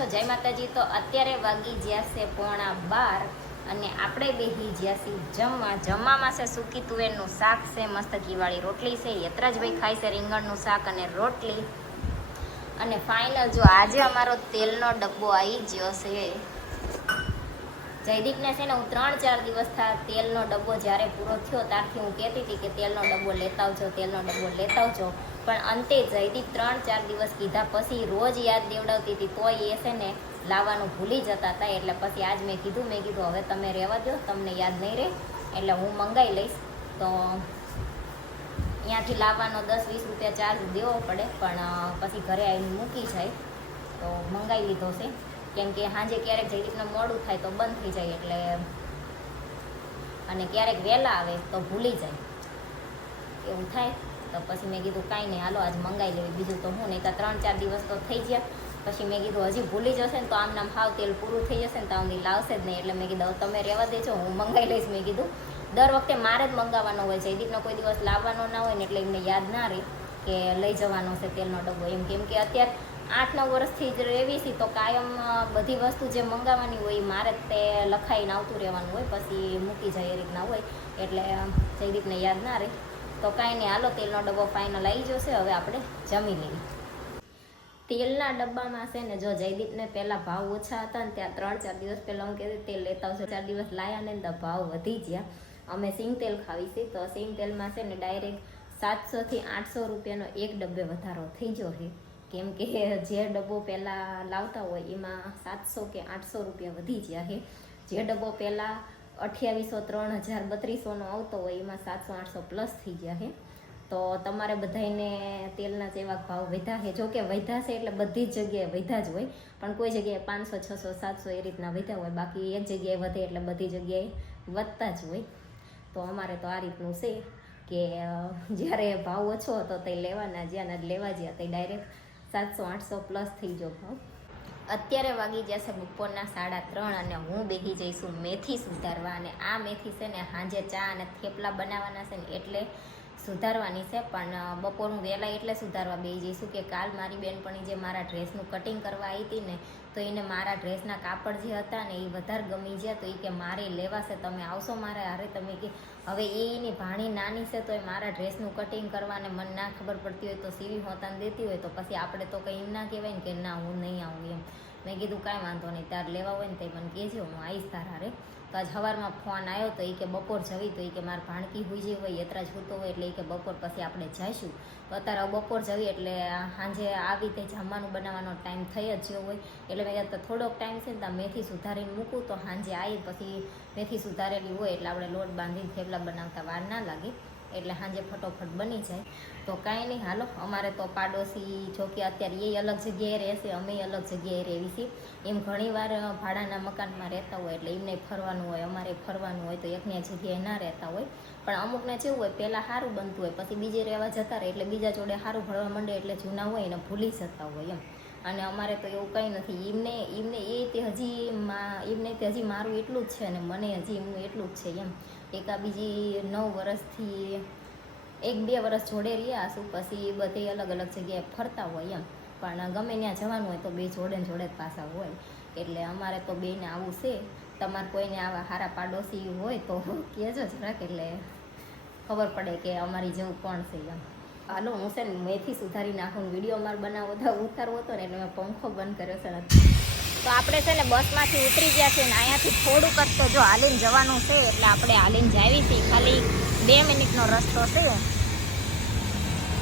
છો? જય માતાજી. તો અત્યારે વાગી ગયા છે 11:15 અને આપણે બેસી ગયા છીએ જમવામાં છે સૂકી તુવેરનું શાક છે, મસ્ત ઘીવાળી રોટલી છે, યતરાજભાઈ ખાય છે રીંગણનું શાક અને રોટલી. અને ફાઇનલ જો આજે અમારો તેલનો ડબ્બો આવી ગયો છે. જયદીપને છે ને હું 3-4 દિવસ તેલનો ડબ્બો જ્યારે પૂરો થયો ત્યારથી હું કહેતી હતી કે તેલનો ડબ્બો લેતા આવજો, તેલનો ડબ્બો લેતા આવજો. પણ અંતે જયદીપ 3-4 દિવસ કીધા પછી રોજ યાદ દેવડાવતી હતી તોય એ છે ને લાવવાનું ભૂલી જતા હતા. એટલે પછી આજ મેં કીધું હવે તમે રહેવા દો, તમને યાદ નહીં રહે એટલે હું મંગાવી લઈશ. તો અહીંયાથી લાવવાનો 10-20 રૂપિયા ચાર્જ દેવો પડે, પણ પછી ઘરે આવીને મૂકી જાય તો મંગાવી લીધો છે. કેમ કે સાંજે ક્યારેક જયદીપને મોડું થાય તો બંધ થઈ જાય એટલે, અને ક્યારેક વહેલા આવે તો ભૂલી જાય એવું થાય. તો પછી મેં કીધું કાંઈ નહીં, હાલો આજ મંગાવી લેવી, બીજું તો હું નહીં. તો 3-4 દિવસ તો થઈ ગયા. પછી મેં કીધું હજી ભૂલી જશે ને તો આમ નામ હાવ તેલ પૂરું થઈ જશે ને તો આમની લાવશે જ નહીં. એટલે મેં કીધું તમે રહેવા દેજો, હું મંગાવી લઈશ. મેં કીધું દર વખતે મારે જ મંગાવવાનો હોય, જયદીપનો કોઈ દિવસ લાવવાનો ના હોય ને એટલે એમને યાદ ના રહે કે લઈ જવાનો છે તેલનો ડબ્બો એમ. કેમ કે અત્યારે 8-9 વર્ષથી જ રહેવી છે તો કાયમ બધી વસ્તુ જે મંગાવવાની હોય મારે તે લખાઈને આવતું રહેવાનું હોય, પછી મૂકી જાય એ રીતના હોય એટલે જયદીપને યાદ ના રહે. તો કાંઈ નહીં, હાલો તેલનો ડબ્બો ફાઇનલ આવી જશે. હવે આપણે જમી લઈએ. તેલના ડબ્બામાં છે ને જો જયદીપને પહેલાં ભાવ ઓછા હતા ને ત્યાં 3-4 દિવસ પહેલાં હું કહેતી તેલ લેતા આવશે, 4 દિવસ લાયા ને તો ભાવ વધી ગયા. અમે સિંગ તેલ ખાવી છે તો સિંગ તેલમાં છે ને ડાયરેક્ટ 700 થી 800 રૂપિયાનો એક ડબ્બે વધારો થઈ ગયો છે. કેમ કે જે ડબ્બો પહેલાં લાવતા હોય એમાં 700 કે 800 રૂપિયા વધી ગયા છે. જે ડબ્બો પહેલાં 2800, 3000, 3200નો આવતો હોય એમાં 700-800 પ્લસ થઈ ગયા છે. તો તમારે બધાને તેલના જેવા ભાવ વધ્યા છે. જોકે વધ્યા છે એટલે બધી જ જગ્યાએ વધ્યા જ હોય, પણ કોઈ જગ્યાએ 500, 600, 700 એ રીતના વધ્યા હોય, બાકી એક જગ્યાએ વધે એટલે બધી જગ્યાએ વધતા જ હોય. તો અમારે તો આ રીતનું છે કે જ્યારે ભાવ ઓછો હતો તે લેવાના, જ્યાં લેવા ગયા તે ડાયરેક્ટ 700-800 પ્લસ થઈ ગયો ભાવ. અત્યારે વાગી જશે બપોરના 3:30 અને હું બેસી જઈશું મેથી સુધારવા. અને આ મેથી છે ને સાંજે ચા અને થેપલા બનાવવાના છે ને એટલે સુધારવાની છે. પણ બપોરનું વહેલા એટલે સુધારવા બેસી જઈશું કે કાલ મારી બેનપણી જે મારા ડ્રેસનું કટિંગ કરવા આવી હતી ને તો એને મારા ડ્રેસના કાપડ જે હતા ને એ વધારે ગમી ગયા. તો એ કે મારે લેવા છે, તમે આવશો મારે હારે? તમે કે હવે એની ભાણી નાની છે તો એ મારા ડ્રેસનું કટિંગ કરવાને મને ના ખબર પડતી હોય તો સીવી હોતાને દેતી હોય તો પછી આપણે તો કંઈ એમ ના કહેવાય ને કે ના હું નહીં આવું એમ. મેં કીધું કાંઈ વાંધો નહીં, તારે લેવા હોય ને તો મને કહેજો, હું આવીશ તારા હારે. તો આજ સવારમાં ફોન આવ્યો તો એ કે બપોર જવી, તો એ કે મારે ભાણકી હોઈ જે હોય, યતરાજ હોતો હોય એટલે એ કે બપોર પછી આપણે જઈશું. તો અત્યારે બપોર જવી એટલે સાંજે આવી તે જમવાનું બનાવવાનો ટાઈમ થઈ જ ગયો હોય. એટલે મેં કહેતા થોડોક ટાઈમ છે ને ત્યાં મેથી સુધારીને મૂકું તો સાંજે આવી પછી મેથી સુધારેલી હોય એટલે આપણે લોટ બાંધીને થેપલા બનાવતા વાર ના લાગે, એટલે સાંજે ફટોફટ બની જાય. તો કાંઈ નહીં, હાલો. અમારે તો પાડોશી જોકે અત્યારે એ અલગ જગ્યાએ રહેશે, અમે અલગ જગ્યાએ રહેવી છીએ. એમ ઘણીવાર ભાડાના મકાનમાં રહેતા હોય એટલે એમને ફરવાનું હોય, અમારે ફરવાનું હોય તો એકની જગ્યાએ ના રહેતા હોય. પણ અમુકને જેવું હોય પહેલાં સારું બનતું હોય પછી બીજે રહેવા જતા રહે એટલે બીજા જોડે સારું ભણવા માંડે એટલે જૂના હોય એને ભૂલી જતા હોય એમ. અને અમારે તો એવું કંઈ નથી. એમને તે હજી મારું એટલું જ છે અને મને હજી એમનું એટલું જ છે એમ. એકા બીજી 9 વર્ષથી 1-2 વર્ષ જોડે રહ્યા હશું, પછી બધે અલગ અલગ જગ્યાએ ફરતા હોય એમ. પણ ગમે ત્યાં જવાનું હોય તો બે જોડે જ પાછા હોય. એટલે અમારે તો બેને આવું છે. તમારે કોઈને આવા સારા પાડોશી હોય તો કહેજો જરાક, એટલે ખબર પડે કે અમારી જેવું કોણ છે એમ. હાલો, હું છે ને મેથી સુધારી નાખું. વિડીયો અમારે ઉતારવો હતો ને એટલે મેં પંખો બંધ કર્યો છે. તો આપણે છે ને બસમાંથી ઉતરી ગયા છે ને અહીંયાથી થોડુંક જ તો જો હાલીને જવાનું છે એટલે આપણે હાલીને જાવી છીએ. ખાલી 2 મિનિટનો રસ્તો છે.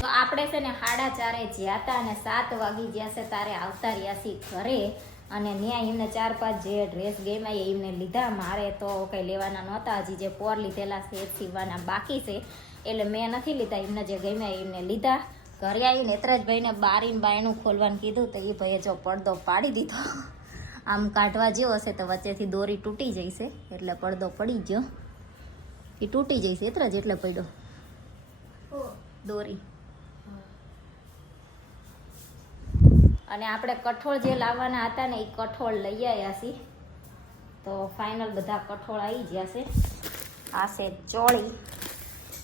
તો આપણે છે ને 4:30 જ્યાં હતા અને 7 વાગી ગયા છે તારે આવતા રહ્યા છીએ ઘરે. અને ત્યાં એમને 4-5 જે ડ્રેસ ગમ્યા એમને લીધા. મારે તો કંઈ લેવાના નહોતા, હજી જે પોર લીધેલા છે એ સીવવાના બાકી છે એટલે મેં નથી લીધા. એમને જે ગમ્યા એમને લીધા. ઘરે આવીને નેત્રાજભાઈને બારીને બાયણું ખોલવાનું કીધું તો એ ભાઈએ જો પડદો પાડી દીધો. આમ કાઢવા જેવો હશે તો વચ્ચેથી દોરી તૂટી જઈશે એટલે પડદો પડી ગયો. એ તૂટી જઈશે એટલા જ એટલે પડ્યો દોરી. અને આપણે કઠોળ જે લાવવાના હતા ને એ કઠોળ લઈ આવ્યા છીએ. તો ફાઇનલ બધા કઠોળ આવી ગયા છે. આ છે ચોળી,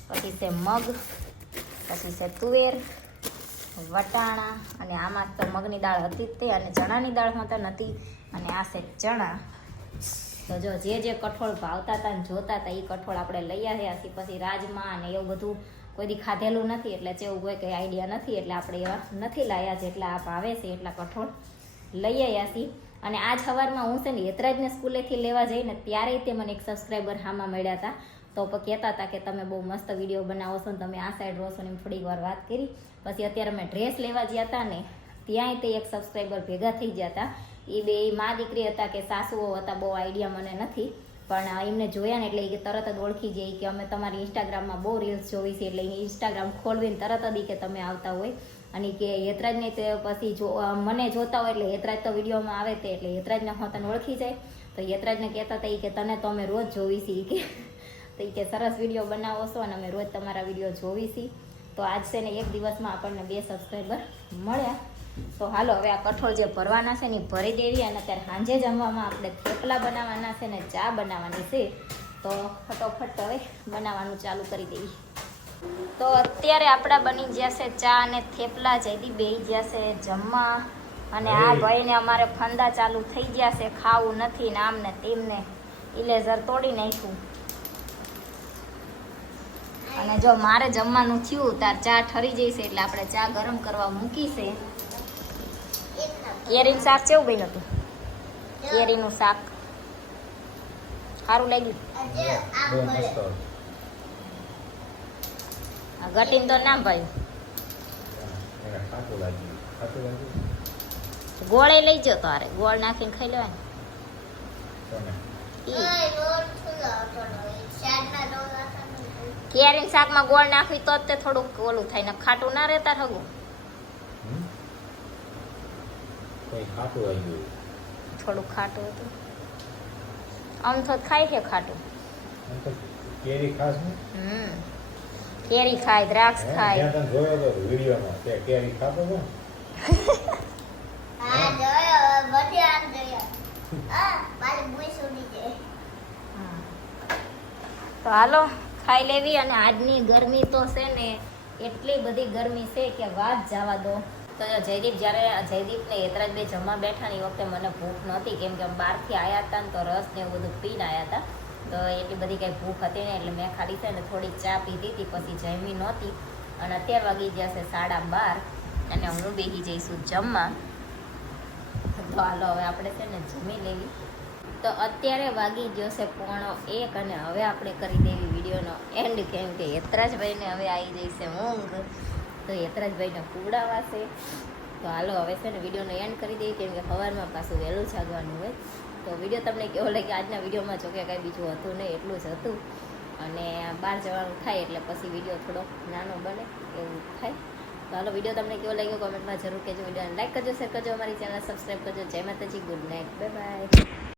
પછી છે મગ, પછી છે તુવેર, વટાણા અને આમાં તો મગની દાળ હતી જ તે અને ચણાની દાળ હોતા નથી અને આ છે ચણા. તો જો જે કઠોળ ભાવતા હતા ને જોતા હતા એ કઠોળ આપણે લઈ આવ્યા છીએ. પછી રાજમા અને એવું બધું કોઈ દી ખાધેલું નથી એટલે જેવું કોઈ કંઈ આઈડિયા નથી એટલે આપણે એવા નથી લાવ્યા. જેટલા આ ભાવે છે એટલા કઠોળ લઈ આવ્યા છીએ. અને આજ સવારમાં હું છે ને યતરાજને સ્કૂલેથી લેવા જઈને ત્યારે તે મને એક સબસ્ક્રાઈબર હામાં મળ્યા હતા. તો કહેતા હતા કે તમે બહુ મસ્ત વિડીયો બનાવો છો ને તમે આ સાઈડ રહો છો ને થોડીક વાર વાત કરી. પછી અત્યારે મેં ડ્રેસ લેવા ગયા હતા ને ત્યાંય તે એક સબસ્ક્રાઈબર ભેગા થઈ ગયા હતા. એ બે મા દીકરી હતા કે સાસુઓ હતા, બહુ આઈડિયા મને નથી, પણ એમને જોયા ને એટલે એ તરત જ ઓળખી જાય કે અમે તમારી ઇન્સ્ટાગ્રામમાં બહુ રીલ્સ જોઈ છે. એટલે ઇન્સ્ટાગ્રામ ખોલવીને તરત જ કે તમે આવતા હોય અને કે યતરાજને તે પછી મને જોતા હોય એટલે યતરાજ તો વિડીયોમાં આવે તે એટલે યતરાજને હોતને ઓળખી જાય. તો યતરાજને કહેતા હતા કે તને તો અમે રોજ જોઈ છીએ કે તો એ કે સરસ વિડીયો બનાવો છો અને અમે રોજ તમારા વિડીયો જોઈ છીએ. તો આજ છે ને એક દિવસમાં આપણને 2 સબસ્ક્રાઈબર મળ્યા. તો હાલો હવે આ કઠોળ જે ભરવાના છે ને એ ભરી દેવી અને અત્યારે સાંજે જમવામાં આપણે થેપલા બનાવવાના છે ને ચા બનાવવાની છે. તો ફટોફટ હવે બનાવવાનું ચાલુ કરી દેવી. તો અત્યારે આપણા બની ગયા છે ચા અને થેપલા. જયદીપ બેસી ગયા છે જમવા અને આ ભાઈને અમારે ફંદા ચાલુ થઈ ગયા છે, ખાવું નથી ને આમ ને તેમને ઇલેઝર તોડી નાખ્યું. અને જો મારે જમવાનું થયું તાર ચા ઠરી જઈશે એટલે આપણે ચા ગરમ કરવા મૂકી છે. કેરીનું શાક કેવું બન્યું હતું? કેરીનું શાક સારું લાગ્યું? ઘટીને તો ના ભાઈ ગોળે લઈ જાઓ તારે ગોળ નાખીને ખાઈ લેવાય. કેરીના શાકમાં ગોળ નાખવી તો જ તે થોડુંક ઓલું થાય ને ખાટું ના રહેતા થવું. થોડું ખાટું હતું આમ તો ખાય છે ખાટું. કેરી ખાસ ને કેરી ખાય, દ્રાક્ષ ખાય. કેરી ખાતો હતો. તો હાલો ખાઈ લેવી. અને આજની ગરમી તો છે ને એટલી બધી ગરમી છે કે વાત જવા દો. તો જયદીપ ને યતરાજ બે જમવા બેઠા ને એ વખતે મને ભૂખ નહોતી કેમ કે બહારથી આવ્યા હતા ને તો રસ ને એવું બધું પીને આવ્યા હતા. તો એટલી બધી કંઈ ભૂખ હતી ને એટલે મેં ખાલી છે ને થોડીક ચા પીધી હતી પછી જમી નહોતી. અને અત્યારે વાગી ગયા છે 12:30 અને હું બેસી જઈશું જમવા. તો હાલો હવે આપણે છે ને જમી લેવી. તો અત્યારે વાગી ગયો છે 1:45 અને હવે આપણે કરી દેવી વિડીયોનો એન્ડ કેમ કે યતરાજભાઈને હવે આવી જઈશે ઊંઘ. તો યતરાજભાઈને કુવડાવાશે. તો હાલો હવે છે ને વિડીયોનો એન્ડ કરી દઈએ કેમ કે સવારમાં પાછું વહેલું જાગવાનું હોય. તો વિડીયો તમને કેવો લાગે આજના વિડીયોમાં? જો કે કાંઈ બીજું હતું નહીં, એટલું જ હતું. અને બહાર જવાનું થાય એટલે પછી વિડીયો થોડો નાનો બને એવું થાય. તો હાલો વિડીયો તમને કેવો લાગ્યો કોમેન્ટમાં જરૂર કહેજો. વિડીયોને લાઈક કરજો, શેર કરજો, અમારી ચેનલ સબસ્ક્રાઈબ કરજો. જય માતાજી, ગુડ નાઇટ, બાય બાય.